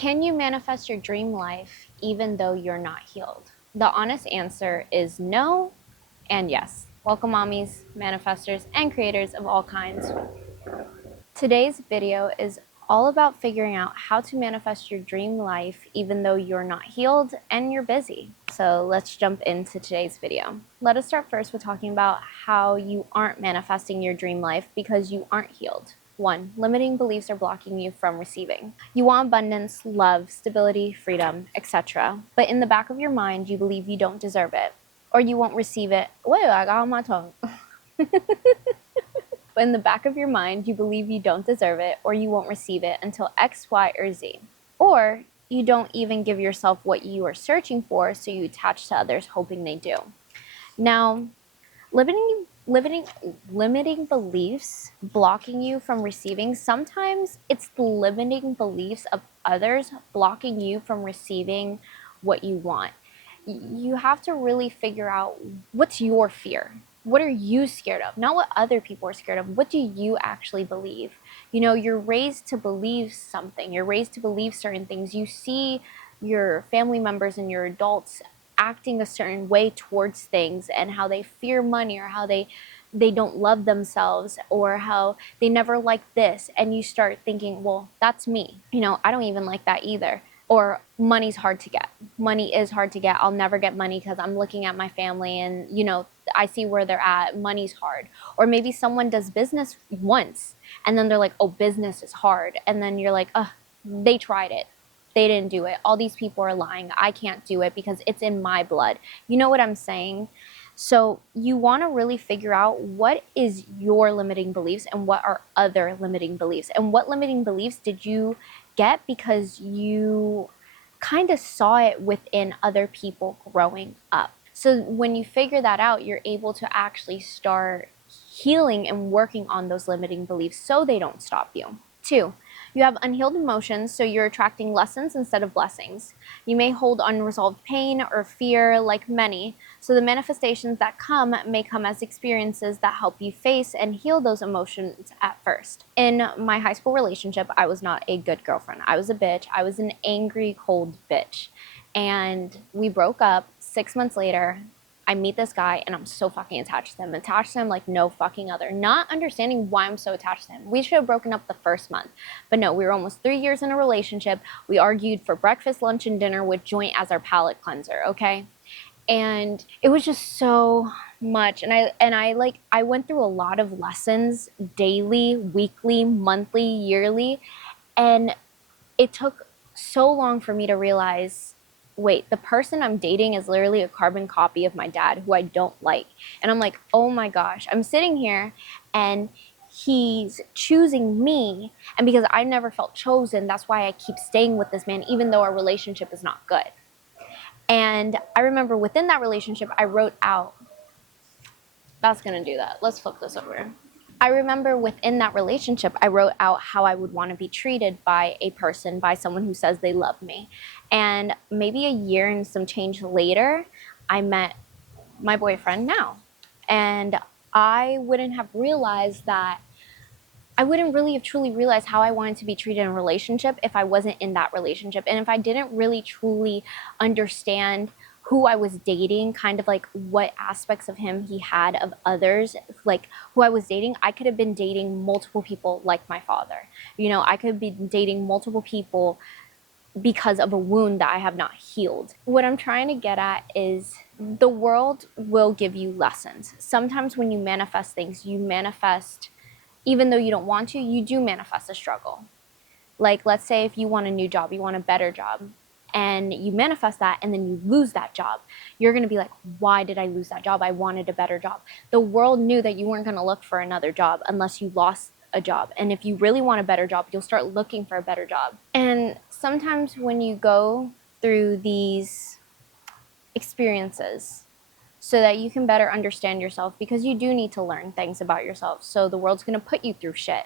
Can you manifest your dream life even though you're not healed? The honest answer is no and yes. Welcome, mommies, manifestors, and creators of all kinds. Today's video is all about figuring out how to manifest your dream life even though you're not healed and you're busy. So let's jump into today's video. Let us start first with talking about how you aren't manifesting your dream life because you aren't healed. 1. Limiting beliefs are blocking you from receiving. You want abundance, love, stability, freedom, etc. But in the back of your mind, you believe you don't deserve it, or you won't receive it. Wait, I got on my tongue. But in the back of your mind, you believe you don't deserve it, or you won't receive it until X, Y, or Z. Or you don't even give yourself what you are searching for, so you attach to others hoping they do. Now, limiting beliefs blocking you from receiving, sometimes it's the limiting beliefs of others blocking you from receiving what you want. You have to really figure out what's your fear. What are you scared of? Not what other people are scared of. What do you actually believe? You know, you're raised to believe something. You're raised to believe certain things. You see your family members and your adults acting a certain way towards things and how they fear money, or how they don't love themselves, or how they never like this, and you start thinking, well, that's me. You know, I don't even like that either. Or money's hard to get. Money is hard to get. I'll never get money because I'm looking at my family and, you know, I see where they're at. Money's hard. Or maybe someone does business once and then they're like, oh, business is hard. And then you're like, they tried it. They didn't do it. All these people are lying. I can't do it because it's in my blood. You know what I'm saying? So you want to really figure out what is your limiting beliefs and what are other limiting beliefs. And what limiting beliefs did you get because you kind of saw it within other people growing up. So when you figure that out, you're able to actually start healing and working on those limiting beliefs so they don't stop you. 2, you have unhealed emotions, so you're attracting lessons instead of blessings. You may hold unresolved pain or fear like many, so the manifestations that come may come as experiences that help you face and heal those emotions at first. In my high school relationship, I was not a good girlfriend. I was a bitch. I was an angry, cold bitch. And we broke up. 6 months later, I meet this guy and I'm so fucking attached to him. Attached to him like no fucking other. Not understanding why I'm so attached to him. We should have broken up the first month. But no, we were almost 3 years in a relationship. We argued for breakfast, lunch, and dinner with joint as our palate cleanser, okay? And it was just so much. And I went through a lot of lessons daily, weekly, monthly, yearly. And it took so long for me to realize, wait, the person I'm dating is literally a carbon copy of my dad, who I don't like. And I'm like, oh my gosh, I'm sitting here and he's choosing me. And because I never felt chosen, that's why I keep staying with this man, even though our relationship is not good. And I remember within that relationship, I wrote out, that's gonna do that. Let's flip this over. I remember within that relationship, I wrote out how I would want to be treated by a person, by someone who says they love me. And maybe a year and some change later, I met my boyfriend now. And I wouldn't have realized that, I wouldn't really have truly realized how I wanted to be treated in a relationship if I wasn't in that relationship. And if I didn't really truly understand who I was dating, kind of like what aspects of him he had of others, like who I was dating, I could have been dating multiple people like my father. You know, I could be dating multiple people because of a wound that I have not healed. What I'm trying to get at is the world will give you lessons. Sometimes when you manifest things, you manifest, even though you don't want to, you do manifest a struggle. Like, let's say if you want a new job, you want a better job, and you manifest that and then you lose that job, you're going to be like, why did I lose that job? I wanted a better job. The world knew that you weren't going to look for another job unless you lost a job. And if you really want a better job, you'll start looking for a better job. And sometimes when you go through these experiences, so that you can better understand yourself, because you do need to learn things about yourself. So the world's going to put you through shit.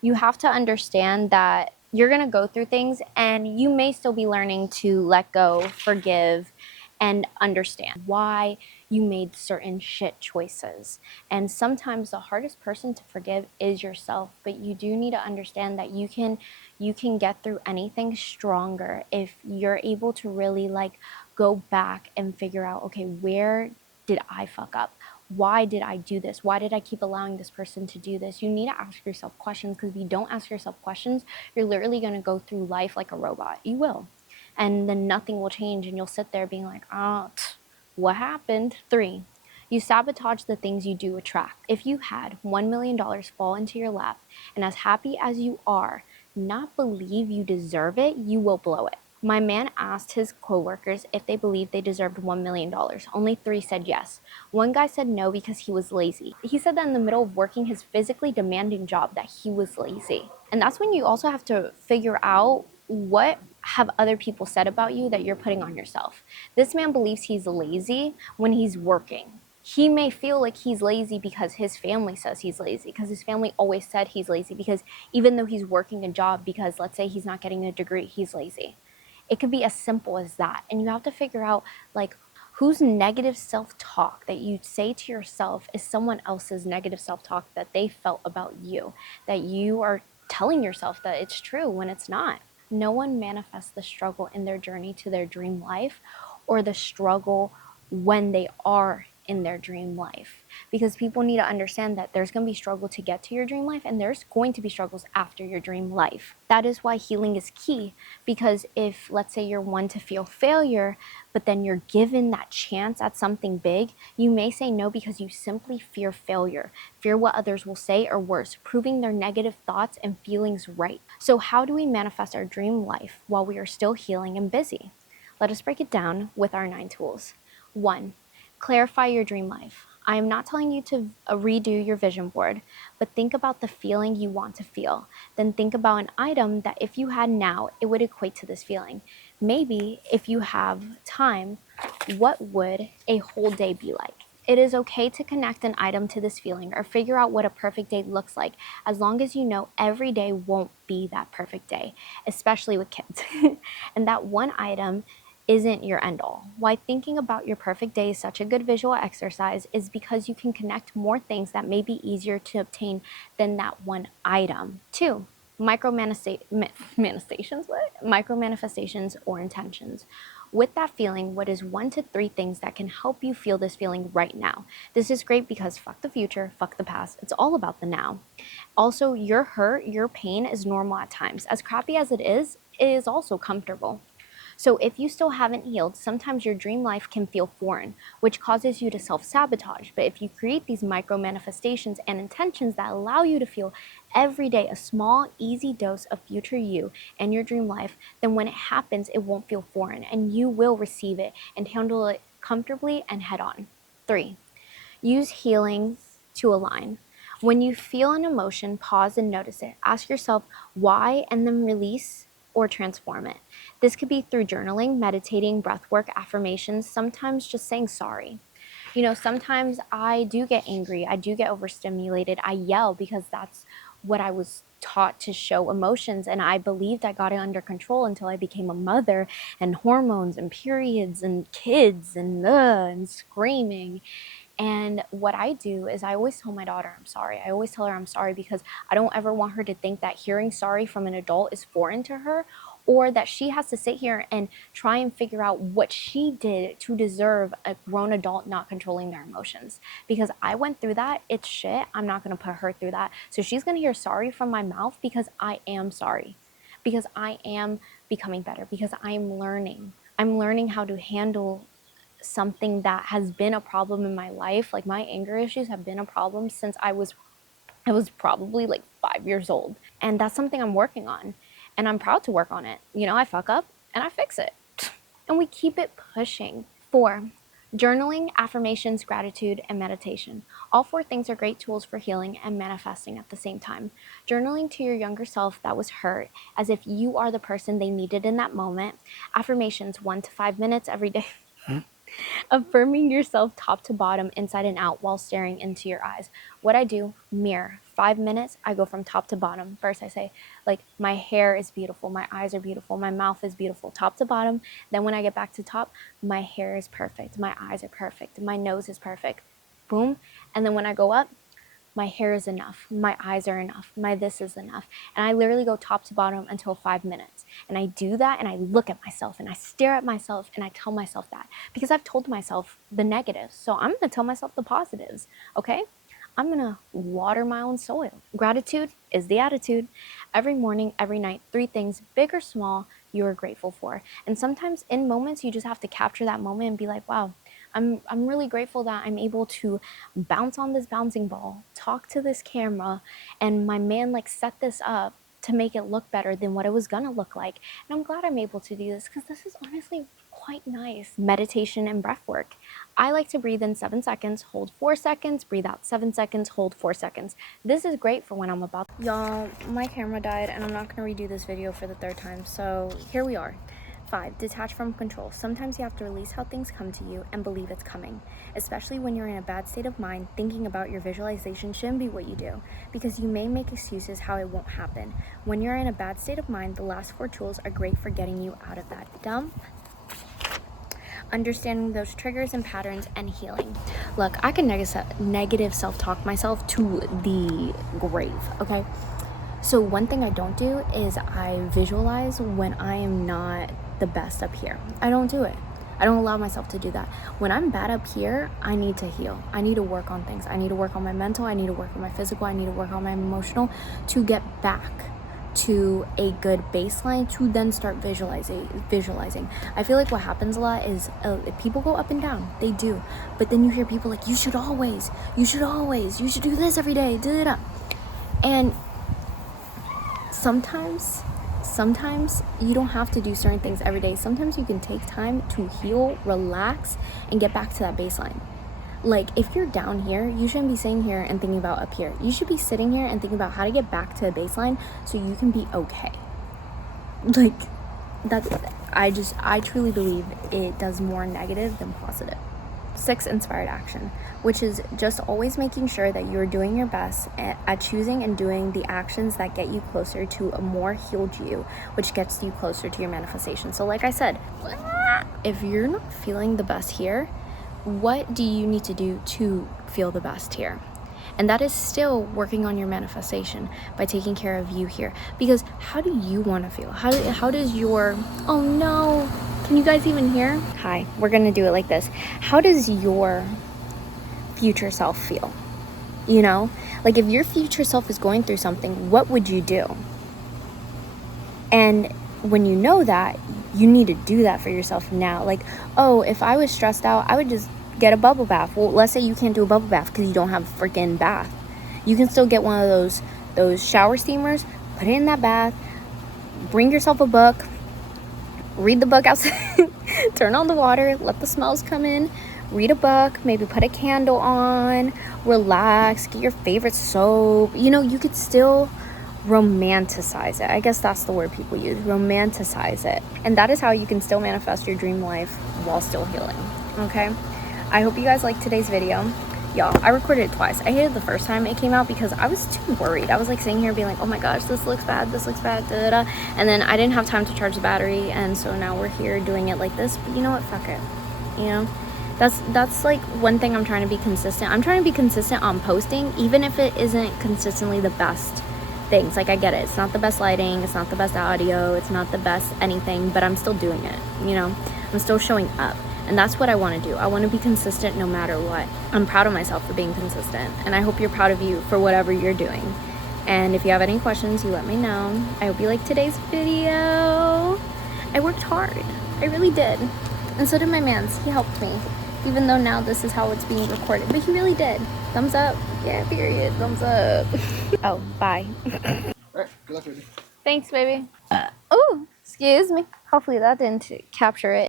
You have to understand that you're going to go through things and you may still be learning to let go, forgive, and understand why you made certain shit choices. And sometimes the hardest person to forgive is yourself, but you do need to understand that you can you can get through anything stronger if you're able to really like go back and figure out, okay, where did I fuck up? Why did I do this? Why did I keep allowing this person to do this? You need to ask yourself questions, because if you don't ask yourself questions, you're literally going to go through life like a robot. You will. And then nothing will change, and you'll sit there being like, oh, what happened? 3, you sabotage the things you do attract. If you had $1 million fall into your lap, and as happy as you are, not believe you deserve it, you will blow it. My man asked his coworkers if they believed they deserved $1 million. Only 3 said yes. One guy said no because he was lazy. He said that in the middle of working his physically demanding job that he was lazy. And that's when you also have to figure out, what have other people said about you that you're putting on yourself. This man believes he's lazy when he's working. He may feel like he's lazy because his family says he's lazy, because his family always said he's lazy, because even though he's working a job, because let's say he's not getting a degree, he's lazy. It could be as simple as that. And you have to figure out, like, whose negative self-talk that you say to yourself is someone else's negative self-talk that they felt about you, that you are telling yourself that it's true when it's not. No one manifests the struggle in their journey to their dream life, or the struggle when they are in their dream life, because people need to understand that there's going to be struggle to get to your dream life, and there's going to be struggles after your dream life. That is why healing is key, because if, let's say, you're one to feel failure, but then you're given that chance at something big, you may say no because you simply fear failure, fear what others will say, or worse, proving their negative thoughts and feelings right. So how do we manifest our dream life while we are still healing and busy? Let us break it down with our 9 tools. 1, clarify your dream life. I am not telling you to redo your vision board, but think about the feeling you want to feel. Then think about an item that if you had now, it would equate to this feeling. Maybe if you have time, what would a whole day be like? It is okay to connect an item to this feeling, or figure out what a perfect day looks like, as long as you know every day won't be that perfect day, especially with kids. And that one item isn't your end all. Why thinking about your perfect day is such a good visual exercise is because you can connect more things that may be easier to obtain than that one item. 2, micro manifestations, micro manifestations or intentions. With that feeling, what is 1 to 3 things that can help you feel this feeling right now? This is great because fuck the future, fuck the past. It's all about the now. Also, your hurt, your pain is normal at times. As crappy as it is also comfortable. So if you still haven't healed, sometimes your dream life can feel foreign, which causes you to self-sabotage. But if you create these micro manifestations and intentions that allow you to feel every day a small, easy dose of future you and your dream life, then when it happens, it won't feel foreign, and you will receive it and handle it comfortably and head on. 3, use healing to align. When you feel an emotion, pause and notice it. Ask yourself why, and then release or transform it. This could be through journaling, meditating, breathwork, affirmations, sometimes just saying sorry. You know, sometimes I do get angry, I do get overstimulated, I yell because that's what I was taught to show emotions, and I believed I got it under control until I became a mother, and hormones and periods and kids and screaming. And what I do is I always tell my daughter I'm sorry. I always tell her I'm sorry, because I don't ever want her to think that hearing sorry from an adult is foreign to her, or that she has to sit here and try and figure out what she did to deserve a grown adult not controlling their emotions. Because I went through that. It's shit. I'm not going to put her through that. So she's going to hear sorry from my mouth because I am sorry. Because I am becoming better. Because I'm learning. I'm learning how to handle something that has been a problem in my life. Like, my anger issues have been a problem since I was probably like 5 years old. And that's something I'm working on. And I'm proud to work on it. You know, I fuck up and I fix it. And we keep it pushing. 4, journaling, affirmations, gratitude, and meditation. All 4 things are great tools for healing and manifesting at the same time. Journaling to your younger self that was hurt, as if you are the person they needed in that moment. Affirmations, 1 to 5 minutes every day. Affirming yourself top to bottom, inside and out, while staring into your eyes. What I do, mirror. 5 minutes, I go from top to bottom. First I say, like, my hair is beautiful, my eyes are beautiful, my mouth is beautiful, top to bottom. Then when I get back to top, my hair is perfect, my eyes are perfect, my nose is perfect. Boom. And then when I go up, my hair is enough, my eyes are enough, my this is enough. And I literally go top to bottom until 5 minutes. And I do that and I look at myself and I stare at myself and I tell myself that because I've told myself the negatives. So I'm going to tell myself the positives, okay? I'm going to water my own soil. Gratitude is the attitude. Every morning, every night, 3 things, big or small, you are grateful for. And sometimes in moments, you just have to capture that moment and be like, wow, I'm really grateful that I'm able to bounce on this bouncing ball, talk to this camera, and my man like set this up to make it look better than what it was gonna look like. And I'm glad I'm able to do this because this is honestly quite nice. Meditation and breath work. I like to breathe in 7 seconds, hold 4 seconds, breathe out 7 seconds, hold 4 seconds. This is great for when I'm about. Y'all, my camera died and I'm not gonna redo this video for the 3rd time, so here we are. 5. Detach from control. Sometimes you have to release how things come to you and believe it's coming. Especially when you're in a bad state of mind, thinking about your visualization shouldn't be what you do, because you may make excuses how it won't happen. When you're in a bad state of mind, the last 4 tools are great for getting you out of that dump, understanding those triggers and patterns, and healing. Look, I can negative self-talk myself to the grave, okay? So one thing I don't do is I visualize when I am not the best up here. I don't do it. I don't allow myself to do that. When I'm bad up here, I need to heal. I need to work on things. I need to work on my mental. I need to work on my physical. I need to work on my emotional to get back to a good baseline to then start visualizing. I feel like what happens a lot is people go up and down. They do. But then you hear people like, you should do this every day. Da-da-da. And sometimes you don't have to do certain things every day. Sometimes you can take time to heal, relax, and get back to that baseline. Like, if you're down here, you shouldn't be sitting here and thinking about up here. You should be sitting here and thinking about how to get back to the baseline so you can be okay. Like, I truly believe it does more negative than positive. 6. Inspired action, which is just always making sure that you're doing your best at choosing and doing the actions that get you closer to a more healed you, which gets you closer to your manifestation. So like I said, if you're not feeling the best here, what do you need to do to feel the best here? And that is still working on your manifestation by taking care of you here. Because how do you want to feel? How does your, oh no, can you guys even hear? Hi, we're gonna do it like this. How does your future self feel? You know, like if your future self is going through something, what would you do? And when you know that, you need to do that for yourself now. Like, oh, if I was stressed out, I would just get a bubble bath. Well, let's say you can't do a bubble bath because you don't have a freaking bath. You can still get one of those shower steamers, put it in that bath, bring yourself a book, read the book outside, turn on the water, let the smells come in, read a book, maybe put a candle on, relax, get your favorite soap. You know, you could still romanticize it. I guess that's the word people use, romanticize it. And that is how you can still manifest your dream life while still healing, okay? I hope you guys liked today's video. Y'all, I recorded it twice. I hated the first time it came out because I was too worried. I was like sitting here being like, oh my gosh, this looks bad, da, da. And then I didn't have time to charge the battery, and so now we're here doing it like this. But you know what, fuck it. You know, that's like one thing I'm trying to be consistent. I'm trying to be consistent on posting, even if it isn't consistently the best things. Like, I get it, it's not the best lighting, it's not the best audio, it's not the best anything, but I'm still doing it, you know. I'm still showing up. And that's what I want to do. I want to be consistent no matter what. I'm proud of myself for being consistent. And I hope you're proud of you for whatever you're doing. And if you have any questions, you let me know. I hope you liked today's video. I worked hard. I really did. And so did my mans. He helped me. Even though now this is how it's being recorded. But he really did. Thumbs up. Yeah, period. Thumbs up. Oh, bye. Alright, good luck, baby. Thanks, baby. Oh, excuse me. Hopefully that didn't capture it.